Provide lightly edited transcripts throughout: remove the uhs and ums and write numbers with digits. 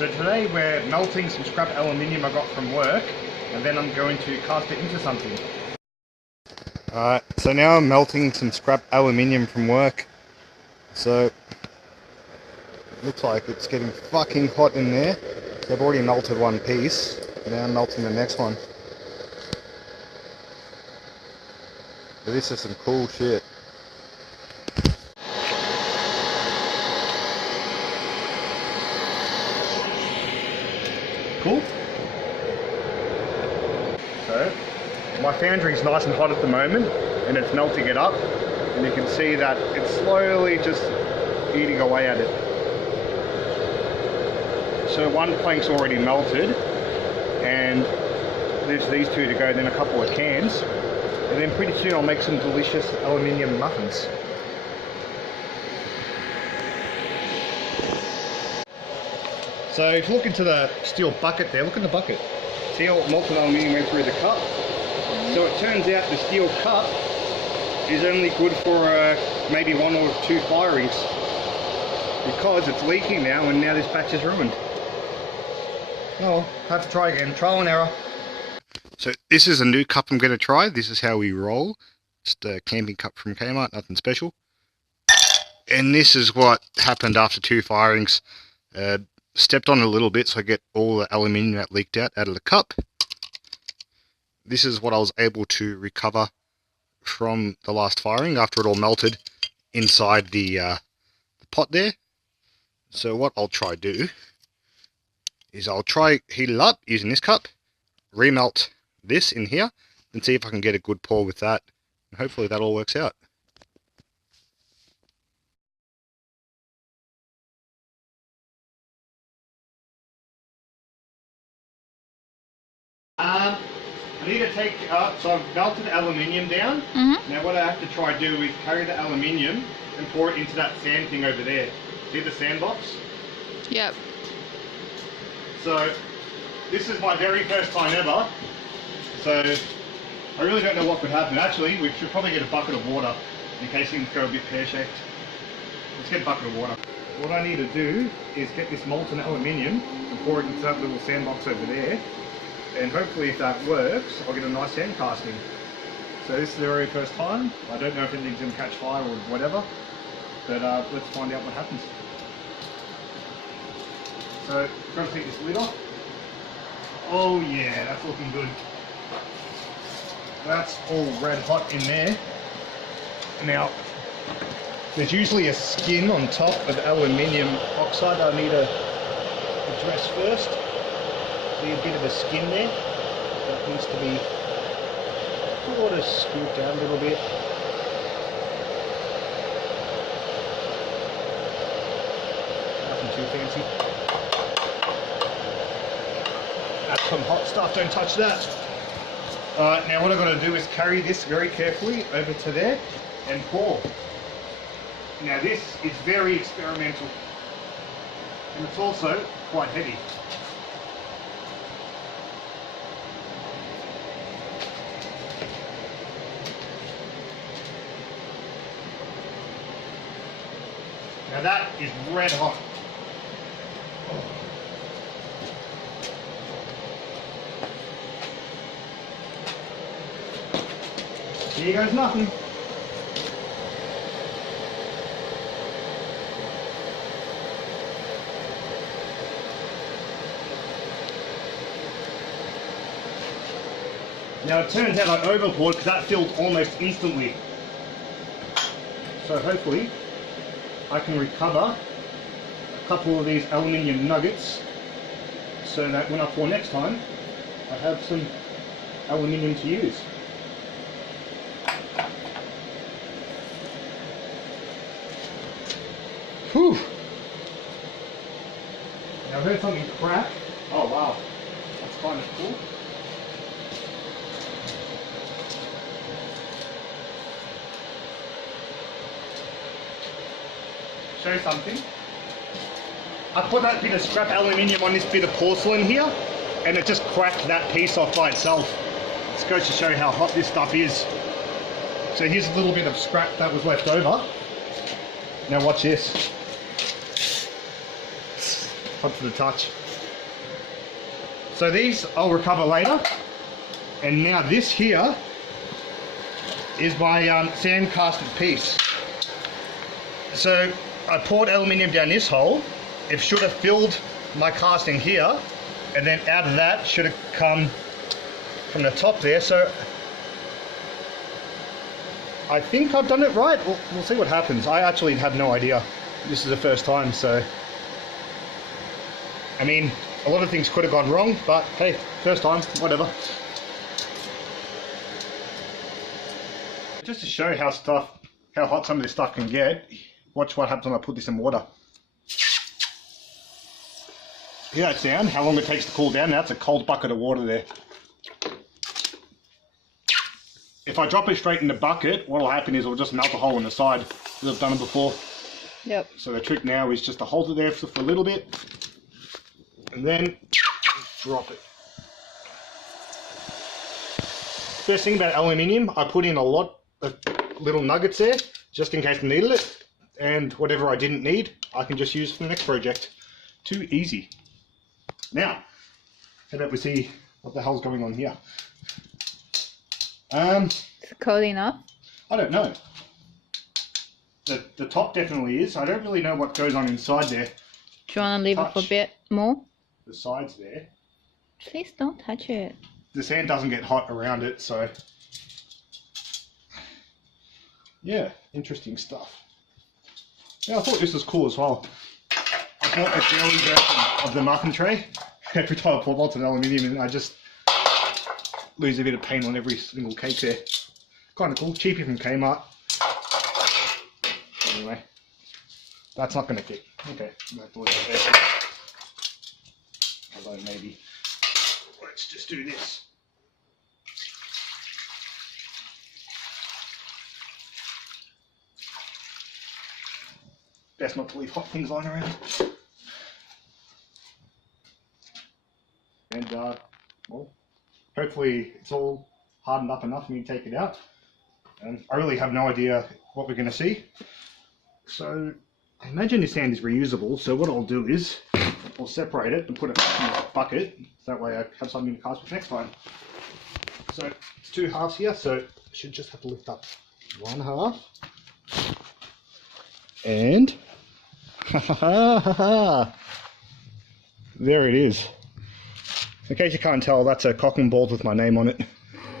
So today we're melting some scrap aluminium I got from work, and then I'm going to cast it into something. Alright, so now I'm melting some scrap aluminium from work. So, looks like it's getting fucking hot in there. So I've already melted one piece, now I'm melting the next one. But this is some cool shit. Cool. So, my foundry's nice and hot at the moment, and it's melting it up, and you can see that it's slowly just eating away at it. So one plank's already melted, and there's these two to go, then a couple of cans, and then pretty soon I'll make some delicious aluminium muffins. So if you look into the steel bucket there, look in the bucket. See how molten aluminium went through the cup? So it turns out the steel cup is only good for maybe 1 or 2 firings, because it's leaking now, and now this batch is ruined. Oh, have to try again. Trial and error. So this is a new cup I'm going to try. This is how we roll. Just a camping cup from Kmart, nothing special. And this is what happened after 2 firings. Stepped on a little bit so I get all the aluminium that leaked out of the cup. This is what I was able to recover from the last firing after it all melted inside the pot there. So what I'll try do is I'll try heat it up using this cup, remelt this in here, and see if I can get a good pour with that. And hopefully that all works out. I need to take, so I've melted aluminium down. Now what I have to try to do is carry the aluminium and pour it into that sand thing over there. See the sandbox? Yep. So this is my very first time ever. So I really don't know what could happen. Actually, we should probably get a bucket of water in case things go a bit pear-shaped. Let's get a bucket of water. What I need to do is get this molten aluminium and pour it into that little sandbox over there. And hopefully if that works, I'll get a nice sand casting. So this is the very first time. I don't know if anything's going to catch fire or whatever, but let's find out what happens. So, got to take this lid off. Oh yeah, that's looking good. That's all red hot in there. Now, there's usually a skin on top of aluminium oxide I need to address first. See a bit of a skin there that needs to be sort of scooped out a little bit. Nothing too fancy. That's some hot stuff, don't touch that. Alright, now what I've got to do is carry this very carefully over to there and pour. Now this is very experimental, and it's also quite heavy. Now that is red hot. Here goes nothing. Now it turns out I overpoured because that filled almost instantly. So hopefully I can recover a couple of these aluminium nuggets so that when I pour next time, I have some aluminium to use. Whew! Now I heard something crack. Oh wow, that's kind of cool. Show something. I put that bit of scrap aluminium on this bit of porcelain here, and it just cracked that piece off by itself. This goes to show how hot this stuff is. So here's a little bit of scrap that was left over. Now watch this. Hot to the touch. So these I'll recover later. And now this here is my sand casted piece. So I poured aluminium down this hole. It should have filled my casting here, and then out of that should have come from the top there. So I think I've done it right. We'll see what happens. I actually have no idea. This is the first time, so I mean, a lot of things could have gone wrong, but hey, first time, whatever. Just to show how hot some of this stuff can get, watch what happens when I put this in water. Hear that sound? How long it takes to cool down? That's a cold bucket of water there. If I drop it straight in the bucket, what will happen is it'll just melt a hole in the side, as I've done it before. Yep. So the trick now is just to hold it there for a little bit, and then drop it. First thing about aluminium, I put in a lot of little nuggets there, just in case I needed it, and whatever I didn't need, I can just use for the next project. Too easy. Now, how about we see what the hell's going on here? It's cold enough? I don't know. The top definitely is. I don't really know what goes on inside there. Do you want to leave it for a bit more? The sides there. Please don't touch it. The sand doesn't get hot around it, so yeah, interesting stuff. Yeah, I thought this was cool as well. I bought a jelly version of the muffin tray. Every time I pour lots of aluminium in, I just lose a bit of paint on every single cake there. Kind of cool, cheapy from Kmart. Anyway, that's not going to fit. Okay, although maybe. Let's just do this. Best not to leave hot things lying around. And well, hopefully it's all hardened up enough for me to take it out. And I really have no idea what we're going to see. So I imagine this sand is reusable. So what I'll do is I'll separate it and put it back in the bucket. So that way I have something to cast with next time. So it's two halves here. So I should just have to lift up one half. And there it is. In case you can't tell, that's a cock and balls with my name on it.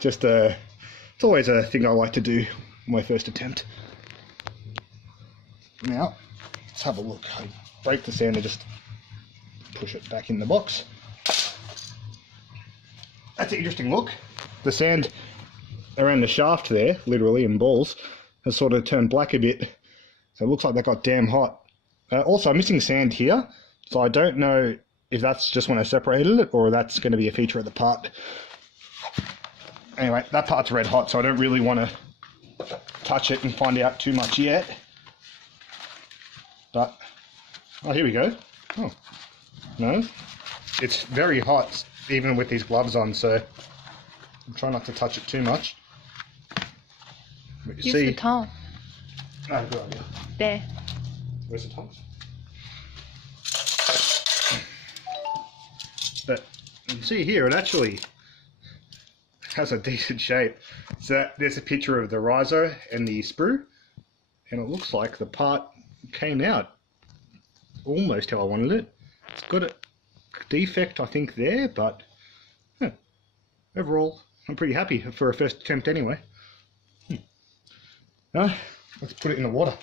Just it's always a thing I like to do, my first attempt. Now, let's have a look. I break the sand and just push it back in the box. That's an interesting look. The sand around the shaft there, literally in balls, has sort of turned black a bit. So it looks like that got damn hot. Also, I'm missing sand here, so I don't know if that's just when I separated it or that's going to be a feature of the part. Anyway, that part's red hot, so I don't really want to touch it and find out too much yet. But, oh, here we go. Oh, no, it's very hot, even with these gloves on, so I'm trying not to touch it too much. But you Use see, the tongue. Oh, good idea. There. Where's the tongs? But you can see here, it actually has a decent shape. So there's a picture of the riser and the sprue, and it looks like the part came out almost how I wanted it. It's got a defect, I think, there, but overall, I'm pretty happy for a first attempt anyway. Now, let's put it in the water.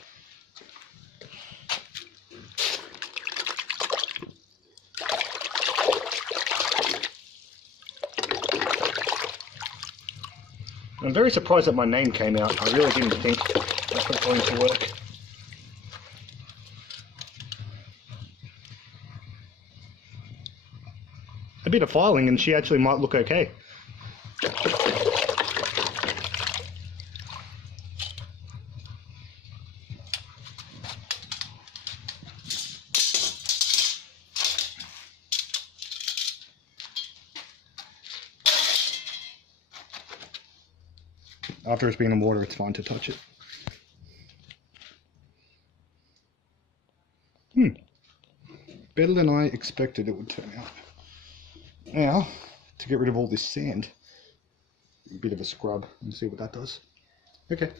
I'm very surprised that my name came out. I really didn't think that was going to work. A bit of filing and she actually might look okay. After it's been in water, it's fine to touch it. Better than I expected it would turn out. Now, to get rid of all this sand, a bit of a scrub and see what that does. Okay.